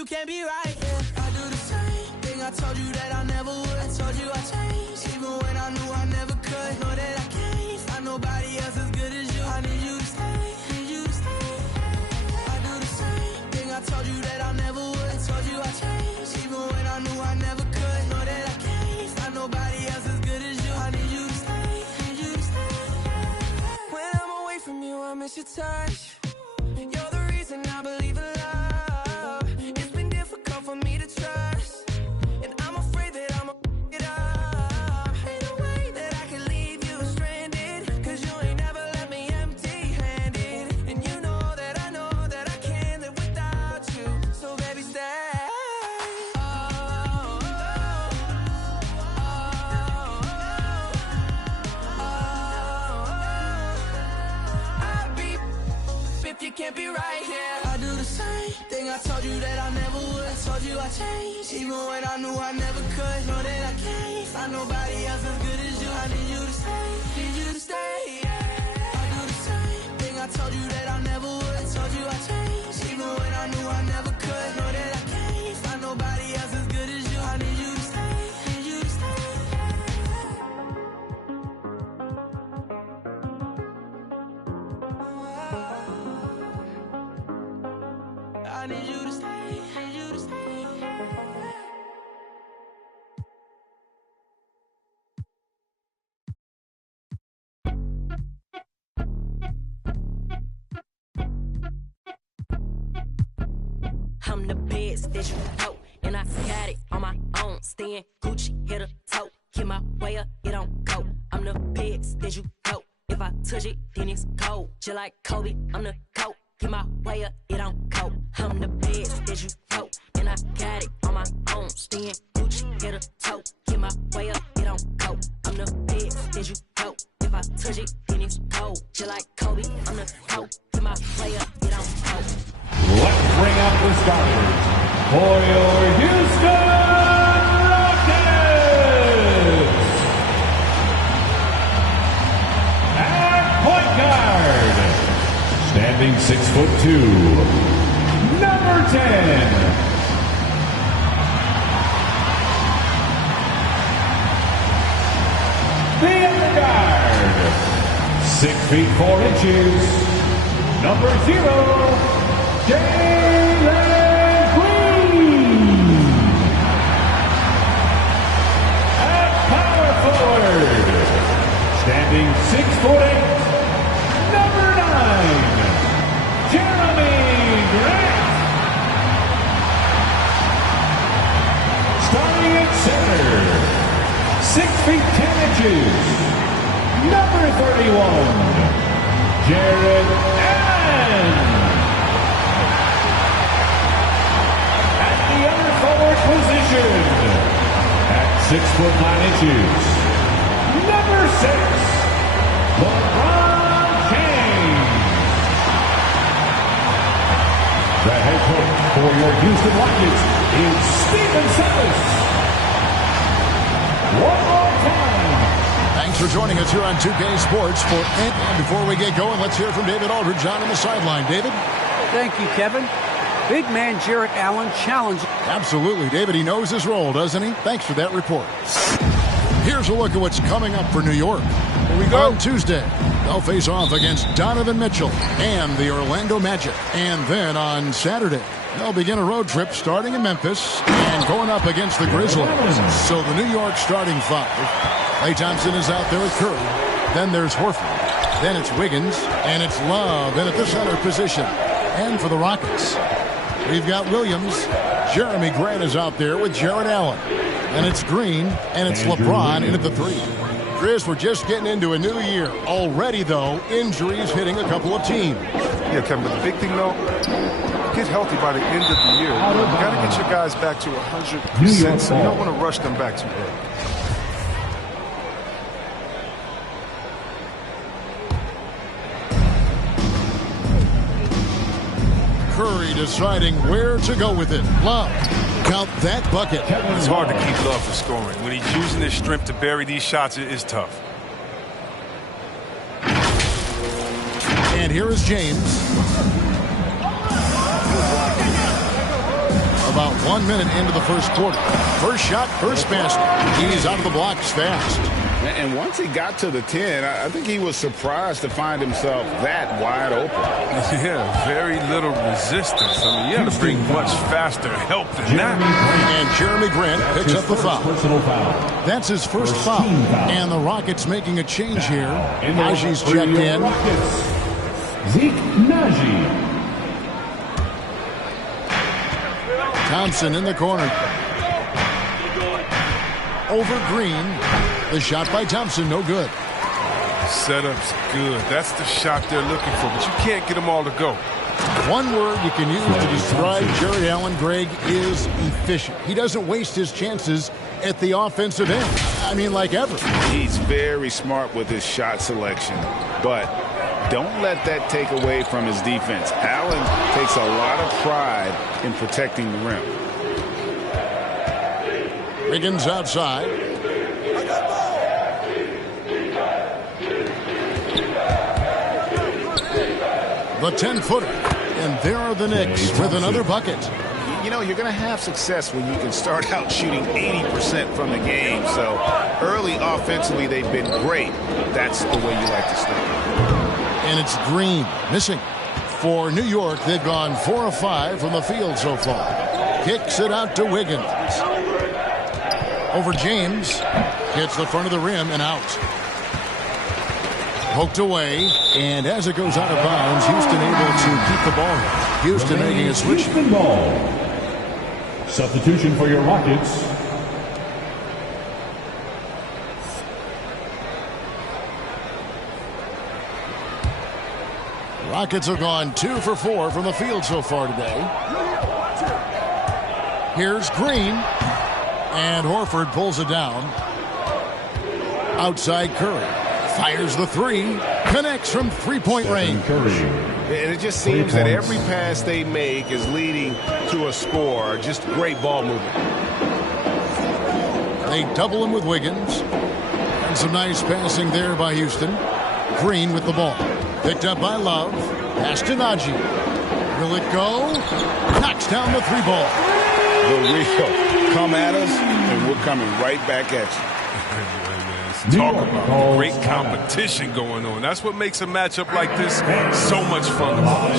you can't be right, yeah. I do the same thing I told you that I never would. I told you I changed, even when I knew I never could. Know that I can't find nobody else as good as you. I need you to stay, need you to stay. I do the same thing I told you that I never would. I told you I changed, even when I knew I never could. Know that I can't find nobody else as good as you. I need you to stay, need you to stay. When I'm away from you, I miss your touch. You're the reason I believe in love. It's been difficult for me to trust, and I'm afraid that I'm gonna it up. Ain't no way that I can leave you stranded, cause you ain't never left me empty-handed. And you know that I can't live without you. So baby, stay. I'll be if you can't be right here. I do the same thing I told you that I never would. I told you I changed, even when I knew I never could. Know that I can't find nobody else as good as you. I need you to stay, need you to stay, yeah. I do the same thing I told you that I never would. I told you I changed, even when I knew I never could. Know that I can't find nobody else as good as you. I need you to stay, need you to stay. I need you to stay, need you to stay. I'm the best that you know, and I got it on my own. Staying Gucci, hit a toe. Get my way up, it don't go. I'm the best that you know. If I touch it, then it's cold. Just like Kobe, I'm the GOAT. Get my way up, it don't go. I'm the best that you know, and I got it on my own. Staying Gucci, hit a toe. Get my way up, it don't go. I'm the best that you know. If I touch it, then it's cold. Just like Kobe, I'm the GOAT. Get my way up, it don't go. Let's bring out the starters for your Houston Rockets. At point guard, standing 6'2", number 10. The other guard, 6 feet 4 inches, number 0. Jalen Green. At power forward, standing 6'8", number 9, Jeremy Grant. Starting at center, 6 feet 10 inches, number 31, Jared Allen. Forward position at 6'9", number 6, LeBron James. The head coach for your Houston Rockets is Steven Silas. One more time. Thanks for joining us here on 2K Sports. And before we get going, let's hear from David Aldridge on the sideline. David? Thank you, Kevin. Big man Jarrett Allen challenged. Absolutely, David. He knows his role, doesn't he? Thanks for that report. Here's a look at what's coming up for New York. Here we go. On Tuesday, they'll face off against Donovan Mitchell and the Orlando Magic. And then on Saturday, they'll begin a road trip starting in Memphis and going up against the Grizzlies. So the New York starting five. Klay Thompson is out there with Curry. Then there's Horford. Then it's Wiggins. And it's Love in at the center position. And for the Rockets, we've got Williams. Jeremy Grant is out there with Jared Allen. And it's Green, and it's LeBron in at the 3. Chris, we're just getting into a new year. Already, though, injuries hitting a couple of teams. Yeah, Kevin, but the big thing, though, get healthy by the end of the year. You got to get your guys back to 100%, so you don't want to rush them back too early. Curry deciding where to go with it. Love. Count that bucket. It's hard to keep Love from scoring. When he's using his strength to bury these shots, it is tough. And here is James. About 1 minute into the first quarter. First shot, first basket. He's out of the blocks fast. And once he got to the 10, I think he was surprised to find himself that wide open. Yeah, very little resistance. I mean, you have to bring much faster help than that. And Jeremy Grant picks up the foul. That's his first foul. And the Rockets making a change here. Najee's checked in. Zeke Najee. Thompson in the corner. Over Green. The shot by Thompson, no good. Setup's good. That's the shot they're looking for, but you can't get them all to go. One word you can use to describe Jared Allen, Greg, is efficient. He doesn't waste his chances at the offensive end. I mean, like ever. He's very smart with his shot selection, but don't let that take away from his defense. Allen takes a lot of pride in protecting the rim. Wiggins outside. The 10-footer. And there are the Knicks with another bucket. You know, you're going to have success when you can start out shooting 80% from the game. So early offensively, they've been great. That's the way you like to start. And it's Green missing. For New York, they've gone 4 of 5 from the field so far. Kicks it out to Wiggins. Over James. Hits the front of the rim and out. Poked away, and as it goes out of bounds, Houston able to keep the ball. Houston making a switch. Houston ball. Substitution for your Rockets. Rockets have gone 2 for 4 from the field so far today. Here's Green, and Horford pulls it down. Outside Curry. Fires the 3, connects from three-point range. And it just seems that every pass they make is leading to a score. Just great ball movement. They double him with Wiggins. And some nice passing there by Houston. Green with the ball. Picked up by Love. Pass to Najee. Will it go? Knocks down the 3-ball. The real. Come at us, and we're coming right back at you. Talk about great competition going on. That's what makes a matchup like this so much fun to watch.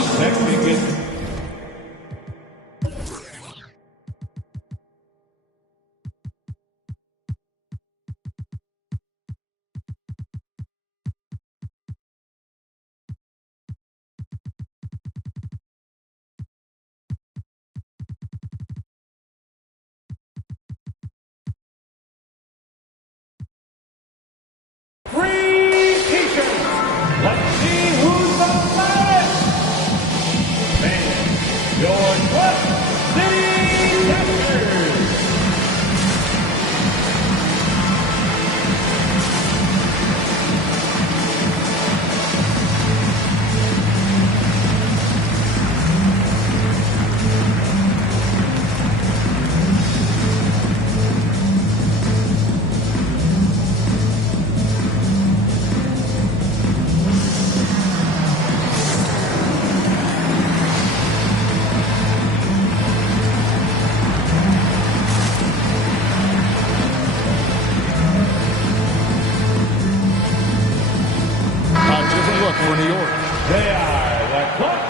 For New York. They are the Clutch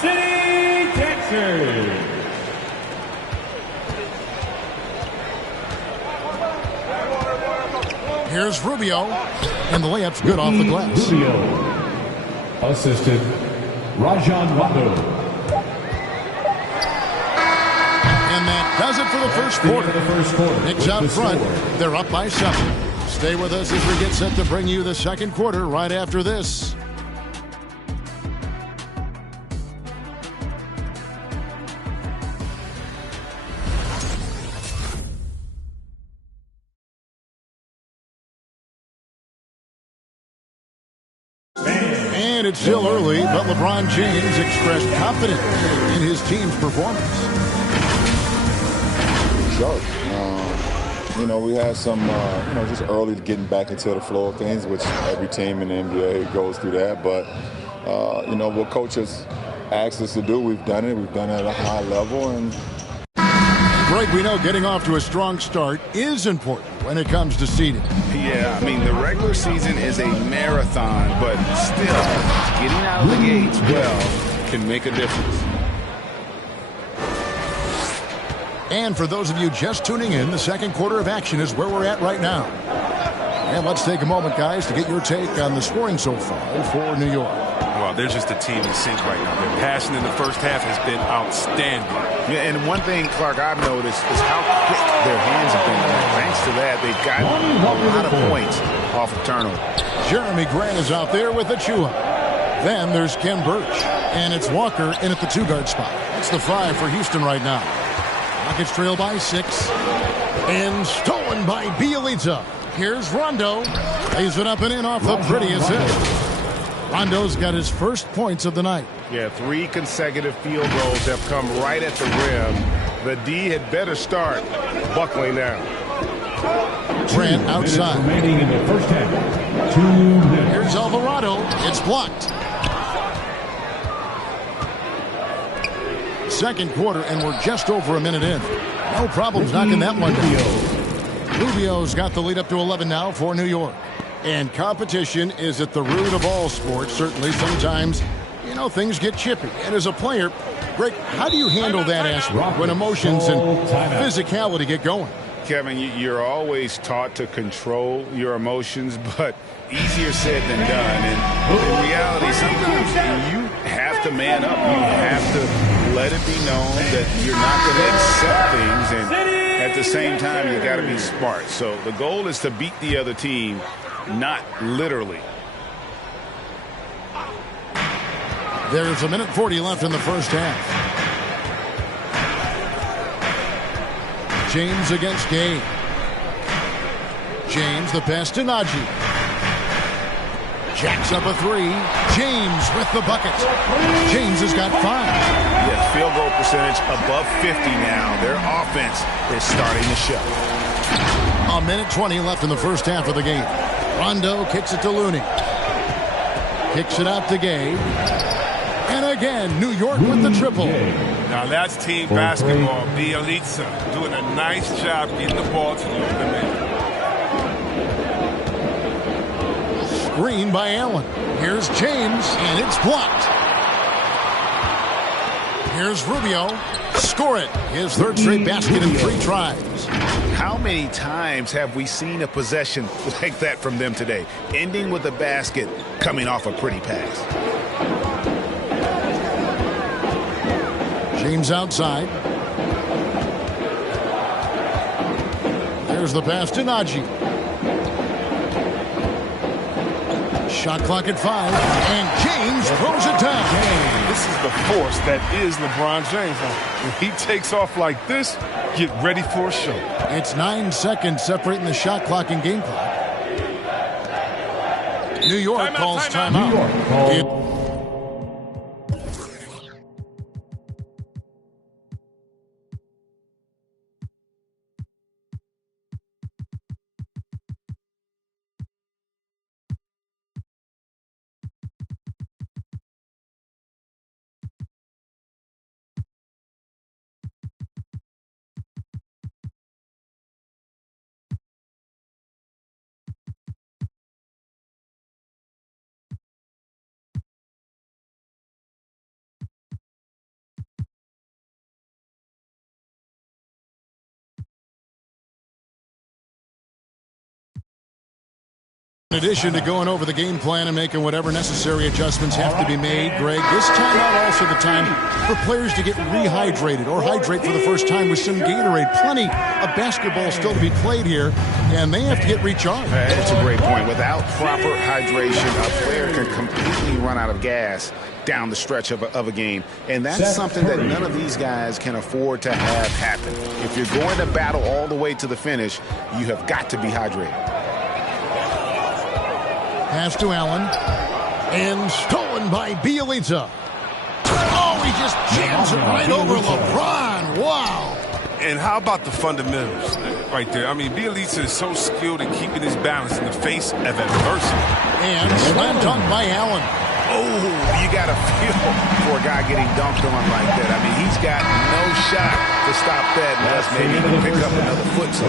City Texans. Here's Rubio, and the layup's good off the glass. Rubio, assisted Rajon Rondo. And that does it for the first quarter. Knicks out front. They're up by 7. Stay with us as we get set to bring you the second quarter right after this. And it's still early, but LeBron James expressed confidence in his team's performance. Sure. You know, we had some, just early getting back into the flow of things, which every team in the NBA goes through that. But, what coaches asked us to do, we've done it. We've done it at a high level. And Greg, we know getting off to a strong start is important when it comes to seeding. Yeah, I mean, the regular season is a marathon, but still, getting out of the gates well can make a difference. And for those of you just tuning in, the second quarter of action is where we're at right now. And let's take a moment, guys, to get your take on the scoring so far for New York. Well, they're just a team in sync right now. Their passion in the first half has been outstanding. Yeah, and one thing, Clark, I've noticed is how quick their hands have been. Thanks to that, they've gotten a lot of points off of turnover. Jeremy Grant is out there with the chew-up. Then there's Ken Birch, and it's Walker in at the two-guard spot. It's the 5 for Houston right now. Rockets trail by 6. And stolen by Bielitsa. Here's Rondo. Lays it up and in off the pretty assist. Rondo's got his first points of the night. Yeah, 3 consecutive field goals have come right at the rim. The D had better start buckling down. Grant outside. Remaining in the first half. 2 minutes. Here's Alvarado. It's blocked. Second quarter, and we're just over a minute in. No problems knocking that one down. Rubio's got the lead up to 11 now for New York. And competition is at the root of all sports. Certainly, sometimes, you know, things get chippy. And as a player, Greg, how do you handle that aspect when emotions and physicality get going? Kevin, you're always taught to control your emotions, but easier said than done. And in reality, sometimes you have to man up. You have to let it be known that you're not going to accept things. And at the same time, you got to be smart. So the goal is to beat the other team, not literally. There's a minute 40 left in the first half. James against Gay. James, the pass to Najee. Jacks up a 3. James with the bucket. James has got 5. Yeah, field goal percentage above 50 now. Their offense is starting to show. A minute 20 left in the first half of the game. Rondo kicks it to Looney. Kicks it out to Gay. And again, New York with the triple. Now that's team basketball. Bielitsa doing a nice job getting the ball to the open man. Screen by Allen. Here's James, and it's blocked. Here's Rubio. Score it. His third straight basket in 3 tries. How many times have we seen a possession like that from them today? Ending with a basket, coming off a pretty pass. James outside. There's the pass to Najee. Shot clock at 5, and James throws it down. This is the force that is LeBron James. When he takes off like this, get ready for a show. It's 9 seconds separating the shot clock and game clock. New York calls timeout. New York calls. In addition to going over the game plan and making whatever necessary adjustments have to be made, Greg, this timeout also the time for players to get rehydrated or hydrate for the first time with some Gatorade. Plenty of basketball still to be played here, and they have to get recharged. That's a great point. Without proper hydration, a player can completely run out of gas down the stretch of a game. And that's something that none of these guys can afford to have happen. If you're going to battle all the way to the finish, you have got to be hydrated. Pass to Allen. And stolen by Bielitsa. Oh, he just jams it right over LeBron. Wow. And how about the fundamentals right there? I mean, Bielitsa is so skilled at keeping his balance in the face of adversity. And slam dunk by Allen. Oh, you got to feel for a guy getting dunked on like that. I mean, he's got no shot to stop that unless maybe he can pick up another foot. So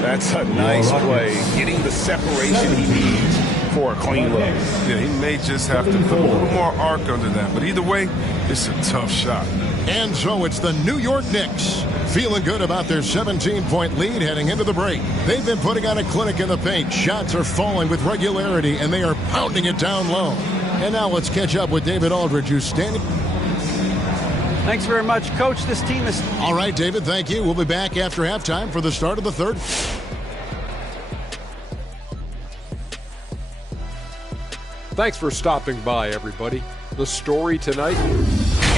that's a nice play. Getting the separation he needs for a clean look. Yeah, he may just have to put a little more arc under that. But either way, it's a tough shot. And so it's the New York Knicks feeling good about their 17-point lead heading into the break. They've been putting on a clinic in the paint. Shots are falling with regularity, and they are pounding it down low. And now let's catch up with David Aldridge, who's standing. Thanks very much, Coach. This team is... All right, David, thank you. We'll be back after halftime for the start of the third. Thanks for stopping by, everybody. The story tonight,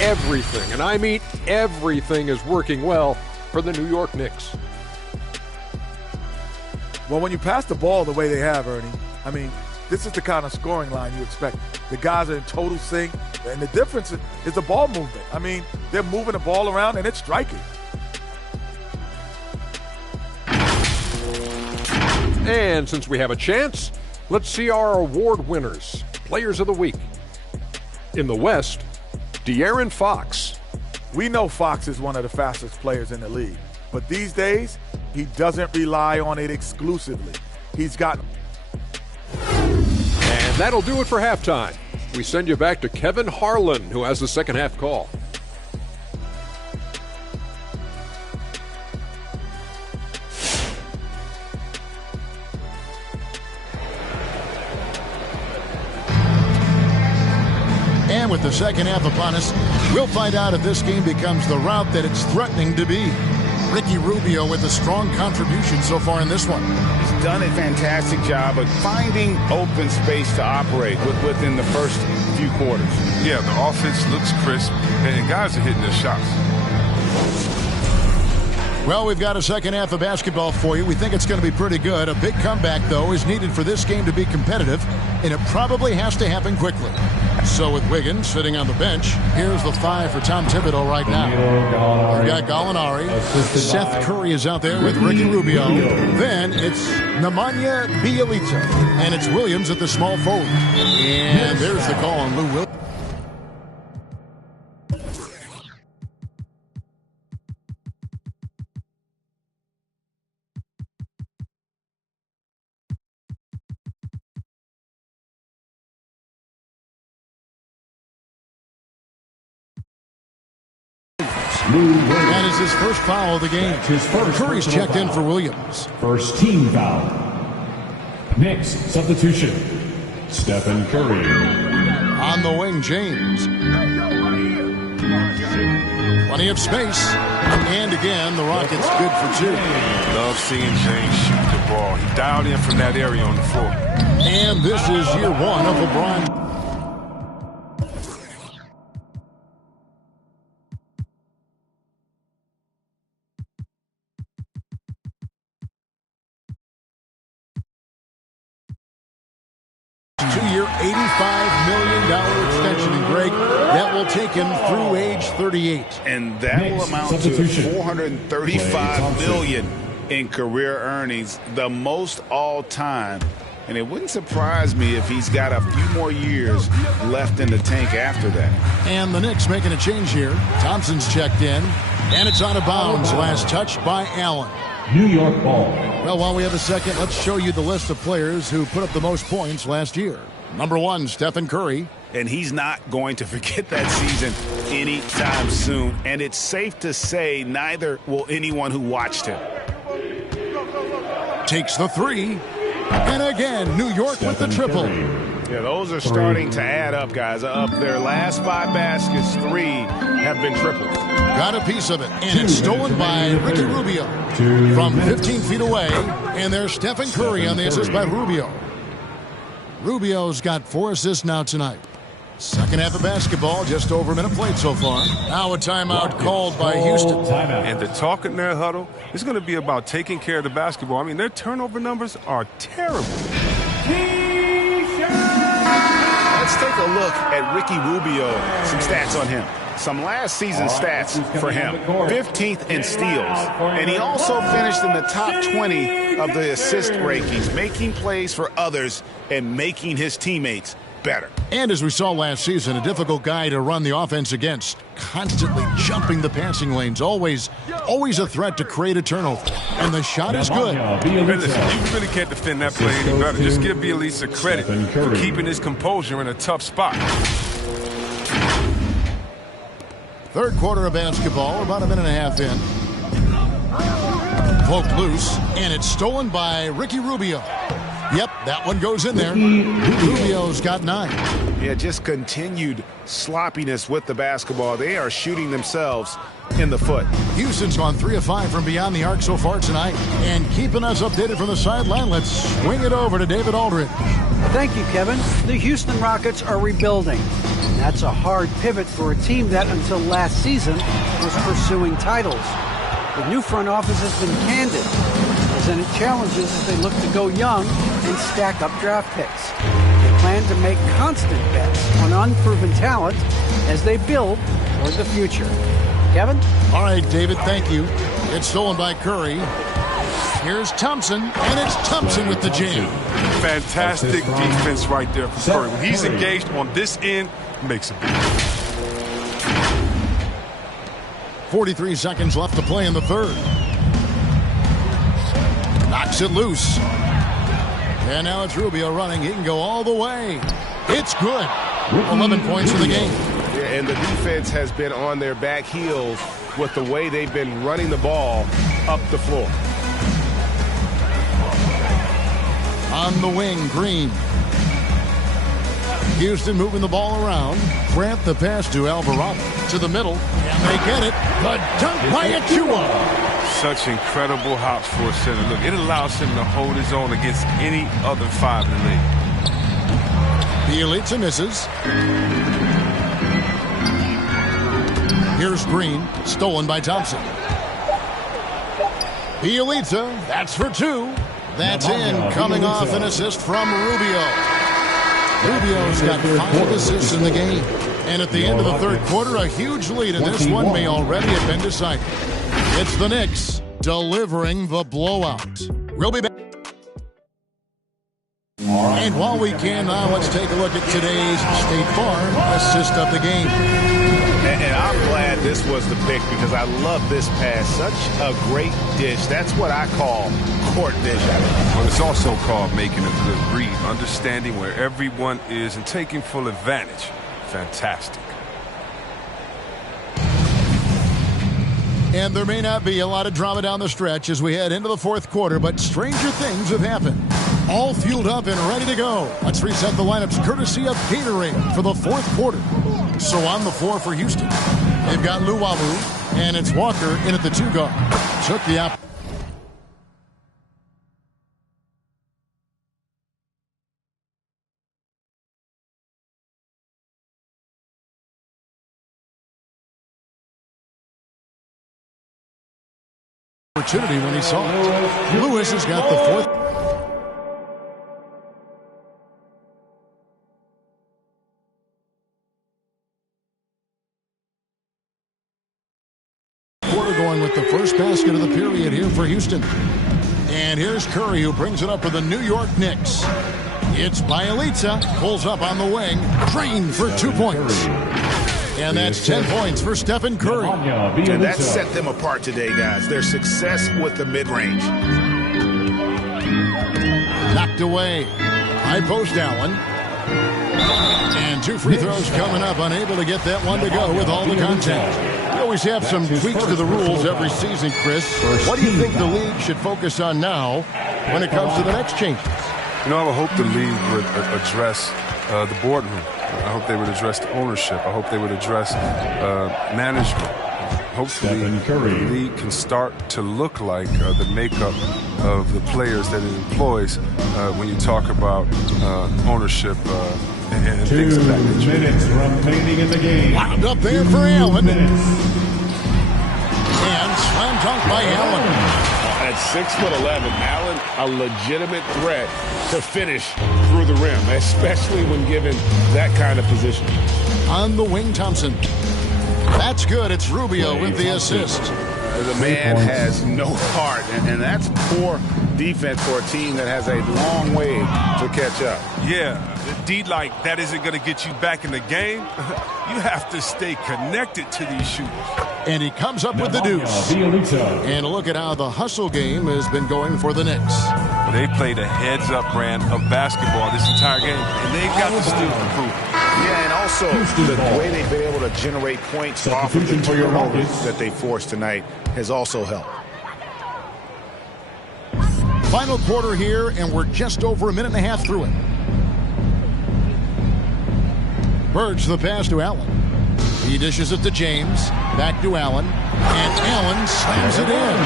everything, and I mean everything, is working well for the New York Knicks. Well, when you pass the ball the way they have, Ernie, I mean, this is the kind of scoring line you expect. The guys are in total sync, and the difference is the ball movement. I mean, they're moving the ball around, and it's striking. And since we have a chance, let's see our award winners, Players of the Week. In the West, De'Aaron Fox. We know Fox is one of the fastest players in the league, but these days, he doesn't rely on it exclusively. He's got... And that'll do it for halftime. We send you back to Kevin Harlan, who has the second half call. And with the second half upon us, we'll find out if this game becomes the route that it's threatening to be. Ricky Rubio with a strong contribution so far in this one. He's done a fantastic job of finding open space to operate within the first few quarters. Yeah, the offense looks crisp, and guys are hitting their shots. Well, we've got a second half of basketball for you. We think it's going to be pretty good. A big comeback, though, is needed for this game to be competitive, and it probably has to happen quickly. So with Wiggins sitting on the bench, here's the 5 for Tom Thibodeau right now. We've got Gallinari. Seth Curry is out there with Ricky Rubio. Then it's Nemanja Bjelica, and it's Williams at the small forward. And there's the call on Lou Williams. That is his first foul of the game. Curry's checked in for Williams. First team foul. Next substitution, Stephen Curry. On the wing, James. Plenty of space. And again, the Rockets good for 2. Love seeing James shoot the ball. He dialed in from that area on the floor. And this is year 1 of LeBron. Two-year, $85 million extension, and Greg, that will take him through age 38. And that will amount to $435 million in career earnings, the most all-time. And it wouldn't surprise me if he's got a few more years left in the tank after that. And the Knicks making a change here. Thompson's checked in, and it's out of bounds. Last touch by Allen. New York ball. Well, while we have a second, let's show you the list of players who put up the most points last year. Number 1, Stephen Curry. And he's not going to forget that season anytime soon. And it's safe to say neither will anyone who watched him. Takes the 3. And again, New York with the triple. Yeah, those are starting to add up, guys. Up their last 5 baskets, 3 have been triples. Got a piece of it, and it's stolen by Ricky Rubio from 15 feet away. And there's Stephen Curry on the assist by Rubio. Rubio's got 4 assists now tonight. Second half of basketball, just over a minute played so far. Now a timeout called by Houston. And the talk in their huddle is going to be about taking care of the basketball. I mean, their turnover numbers are terrible. Let's take a look at Ricky Rubio. Some stats on him. Some last season stats for him. 15th in steals. And he also finished in the top 20 of the assist rankings, making plays for others and making his teammates better. And as we saw last season, a difficult guy to run the offense against. Constantly jumping the passing lanes. Always a threat to create a turnover. And the shot is good. Hey, listen, you really can't defend that play any better. Just give Bielitsa credit for keeping his composure in a tough spot. Third quarter of basketball, about a minute and a half in. Poked loose, and it's stolen by Ricky Rubio. Yep, that one goes in there. Rubio's got 9. Yeah, just continued sloppiness with the basketball. They are shooting themselves in the foot. Houston's gone 3 of 5 from beyond the arc so far tonight. And keeping us updated from the sideline, let's swing it over to David Aldridge. Thank you, Kevin. The Houston Rockets are rebuilding. That's a hard pivot for a team that, until last season, was pursuing titles. The new front office has been candid, presented challenges as they look to go young and stack up draft picks. They plan to make constant bets on unproven talent as they build toward the future. Kevin? All right, David, thank you. It's stolen by Curry. Here's Thompson, and it's Thompson with the jam. Fantastic defense right there from Curry. When he's engaged on this end, it makes it big. 43 seconds left to play in the third. Knocks it loose. And now it's Rubio running. He can go all the way. It's good. 11 points in the game. Yeah, and the defense has been on their back heels with the way they've been running the ball up the floor. On the wing, Green. Houston moving the ball around. Grant the pass to Alvarado. To the middle. And they get it. The dunk by Achua. Such incredible hops for a center. Look, it allows him to hold his own against any other 5 in the league. Bielitsa misses. Here's Green. Stolen by Thompson. Bielitsa. That's for 2. That's in. Coming off an assist from Rubio. Rubio's got 5 assists in the game. And at the end of the third quarter, a huge lead, and this one may already have been decided. It's the Knicks delivering the blowout. We'll be back. And while we can now, let's take a look at today's State Farm assist of the game. And I'm glad this was the pick because I love this pass. Such a great dish. That's what I call court dish. Well, it's also called making a good read, understanding where everyone is and taking full advantage. Fantastic. And there may not be a lot of drama down the stretch as we head into the fourth quarter, but stranger things have happened. All fueled up and ready to go. Let's reset the lineups courtesy of Gatorade for the fourth quarter. So on the floor for Houston, they've got Luwawu, and it's Walker in at the 2 guard. Took the opportunity when he saw it. Lewis has got the 4th. Quarter going with the first basket of the period here for Houston. And here's Curry, who brings it up for the New York Knicks. It's Bielitsa, pulls up on the wing, drained for 2 points. And that's 10 points for Stephen Curry. And that set them apart today, guys. Their success with the mid-range. Knocked away. High post Allen. And 2 free throws coming up. Unable to get that one to go with all the contact. We always have some tweaks to the rules every season, Chris. What do you think the league should focus on now when it comes to the next changes? You know, I would hope the league would address the boardroom. I hope they would address the ownership. I hope they would address management. Hopefully, the league can start to look like the makeup of the players that it employs when you talk about ownership and things of that nature. 2 minutes remaining in the game. Wound up there for Allen. And slam dunk by Allen. At 6'11", Allen, a legitimate threat to finish through the rim, especially when given that kind of position. On the wing, Thompson. That's good. It's Rubio with the assist. The man has no heart, and that's poor defense for a team that has a long way to catch up. Yeah, D-like, that isn't going to get you back in the game. You have to stay connected to these shooters. And he comes up with the deuce. And look at how the hustle game has been going for the Knicks. Well, they played a heads-up brand of basketball this entire game, and they've got the steals to prove it. Yeah, and also the way they've been able to generate points off of the turnovers that they forced tonight has also helped. Final quarter here, and we're just over a minute and a half through it. Birds the pass to Allen. He dishes it to James. Back to Allen. And Allen slams it in.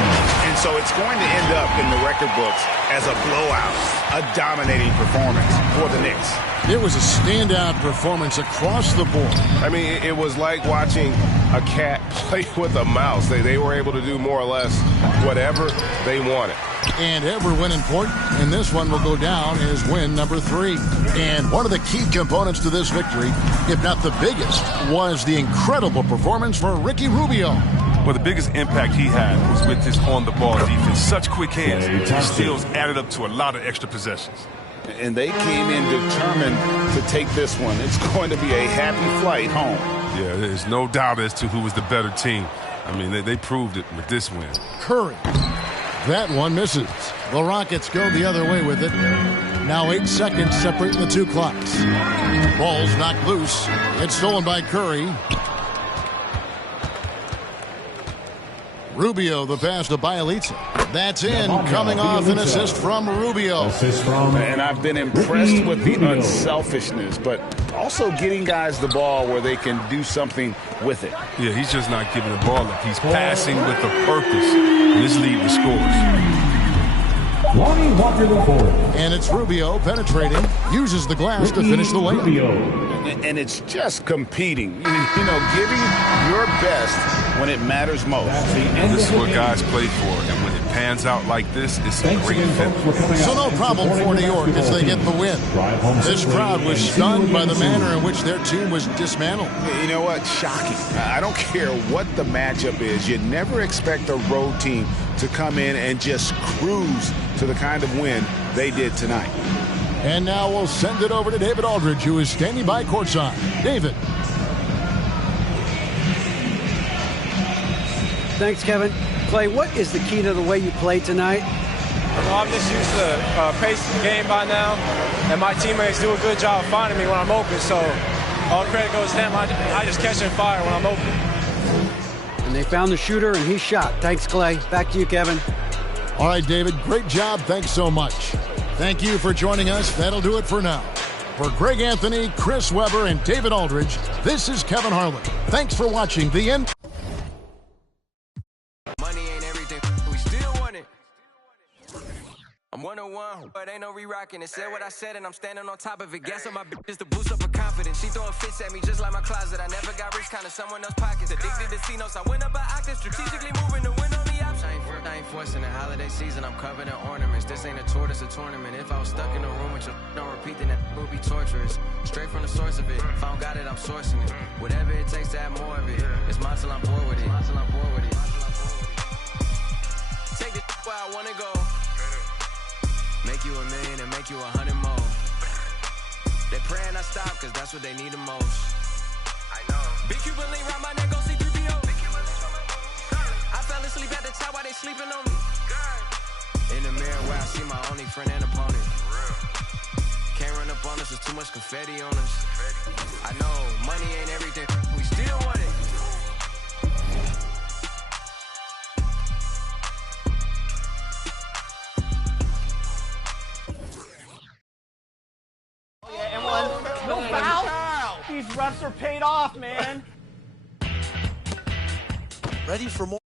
And so it's going to end up in the record books as a blowout, a dominating performance for the Knicks. It was a standout performance across the board. I mean, it was like watching a cat play with a mouse. They were able to do more or less whatever they wanted. And every win important, and this one will go down as win number 3. And one of the key components to this victory, if not the biggest, was the incredible performance for Ricky Rubio. Well, the biggest impact he had was with his on-the-ball defense. Such quick hands. His steals added up to a lot of extra possessions. And they came in determined to take this one. It's going to be a happy flight home. Yeah, there's no doubt as to who was the better team. I mean, they proved it with this win. Curry. That one misses. The Rockets go the other way with it. Now 8 seconds separating the two clocks. Ball's knocked loose. It's stolen by Curry. Rubio, the pass to Bielitsa. That's in, coming off an assist from Rubio. And I've been impressed with the unselfishness, but also getting guys the ball where they can do something with it. Yeah, he's just not giving the ball up. He's passing with a purpose, and this lead with scores. And it's Rubio penetrating, uses the glass to finish the layup. And it's just competing, giving your best when it matters most. This is what guys play for, and when it pans out like this, it's a great fit. So no problem for New York as they get the win. This crowd was stunned by the manner in which their team was dismantled. You know what? Shocking. I don't care what the matchup is. You never expect a road team to come in and just cruise to the kind of win they did tonight. And now we'll send it over to David Aldridge, who is standing by courtside. David. Thanks, Kevin. Clay, what is the key to the way you played tonight? Well, I'm just used to pace the game by now, and my teammates do a good job of finding me when I'm open, so all credit goes to them. I just catch and fire when I'm open. And they found the shooter, and he shot. Thanks, Clay. Back to you, Kevin. All right, David, great job. Thanks so much. Thank you for joining us. That'll do it for now. For Greg Anthony, Chris Webber, and David Aldridge, this is Kevin Harlan. Thanks for watching the end. Money ain't everything, we still want it. I'm 101, but ain't no re-rocking it. Said what I said, and I'm standing on top of it. Gas on my bitch to boost up her confidence. She throwing fits at me just like my closet. I never got rich, kinda someone else's pockets. Addicted to C-notes, I went up by octave, strategically moving to win on the option. I ain't forcing the holiday season, I'm covered in ornaments. This ain't a tour, this a tournament. If I was stuck in a room with your don't repeat, then that would be torturous. Straight from the source of it. If I don't got it, I'm sourcing it. Whatever it takes to have more of it. It's mine till I'm bored with it. Take it where I wanna go. Make you $1 million and make you 100 more. They praying I stop, cause that's what they need the most. I know. Big Cuban link round my neck, go see 3PO. I fell asleep at the top while they sleeping on me. In the mirror where I see my only friend and opponent. Can't run up on us, there's too much confetti on us. I know, money ain't everything, we still want it. No foul. These refs are paid off, man. Ready for more?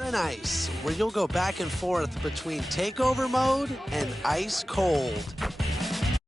And ice, where you'll go back and forth between takeover mode and ice cold.